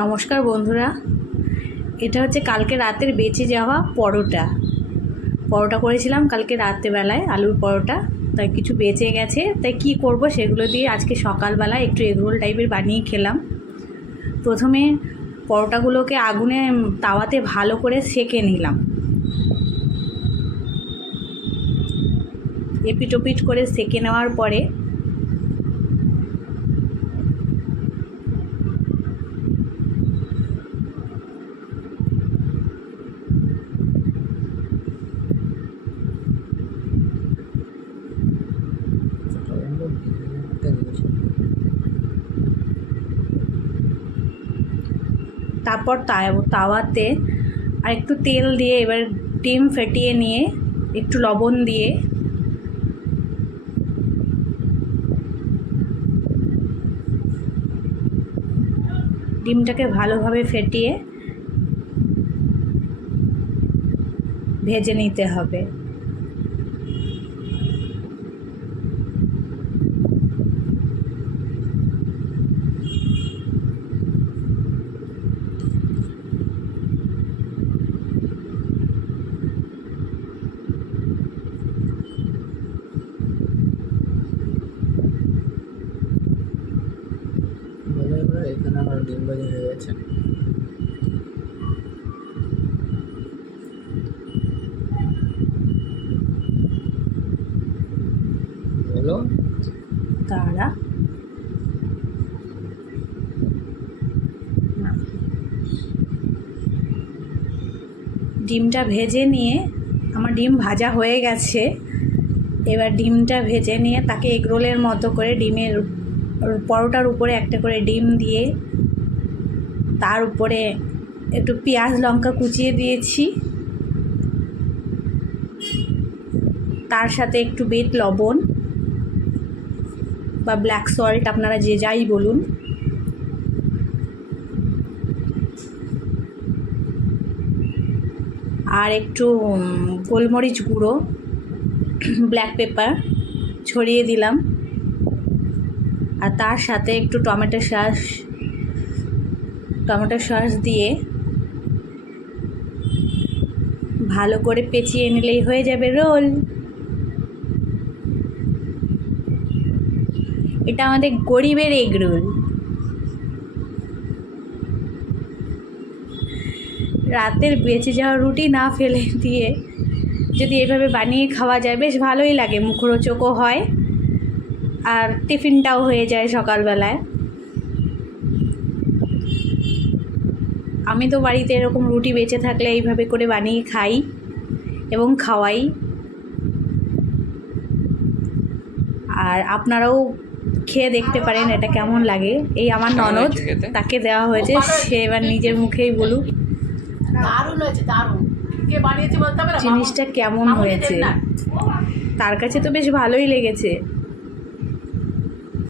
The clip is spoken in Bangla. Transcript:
নমস্কার বন্ধুরা। এটা হচ্ছে কালকে রাতের বেঁচে যাওয়া পরোটা। পরোটা করেছিলাম কালকে রাত্রেবেলায় আলুর পরোটা। তাই কিছু বেঁচে গেছে। তাই কি করব সেগুলো দিয়ে আজকে সকালবেলা একটু এগরোল টাইপের বানিয়ে খেলাম। প্রথমে পরোটাগুলোকে আগুনে তাওয়াতে ভালো করে সেকে নিলাম। এপিট ওপিট করে সেকে নেওয়ার পরে তারপর তাওয়াতে আর একটু তেল দিয়ে এবার ডিম ফেটিয়ে নিয়ে একটু লবণ দিয়ে ডিমটাকে ভালোভাবে ফেটিয়ে ভেজে নিতে হবে। আমার হয়ে গেছে বলো। তারা। ডিমটা ভেজে নিয়ে, আমার ডিম ভাজা হয়ে গেছে। এবার ডিমটা ভেজে নিয়ে তাকে এগরোলের মতো করে ডিমের পরোটার উপরে একটা করে ডিম দিয়ে তার উপরে একটু পেঁয়াজ লঙ্কা কুচিয়ে দিয়েছি। তার সাথে একটু বেট লবণ বা ব্ল্যাক সল্ট, আপনারা যে যাই বলুন। আর একটু গোলমরিচ গুঁড়ো, ব্ল্যাক পেপার ছড়িয়ে দিলাম। আর তার সাথে একটু টমেটো সস টমেটো সস দিয়ে ভালো করে পেঁচিয়ে নিলেই হয়ে যাবে রোল। এটা আমাদের গরিবের এগ রোল। রাতের বেঁচে যাওয়া রুটি না ফেলে দিয়ে যদি এভাবে বানিয়ে খাওয়া যায়, বেশ ভালোই লাগে, মুখরোচকও হয় আর টিফিনটাও হয়ে যায় সকালবেলায়। আমি তো বাড়িতে এরকম রুটি বেঁচে থাকলে এইভাবে করে বানিয়ে খাই এবং খাওয়াই। আর আপনারাও খেয়ে দেখতে পারেন এটা কেমন লাগে। এই আমার ননদ তাকে দেওয়া হয়েছে সে এবার নিজের মুখেই বলুক। দারুণ দারুণ। কে বানিয়েছে বলতে হবে না? জিনিসটা কেমন হয়েছে? তার কাছে তো বেশ ভালোই লেগেছে।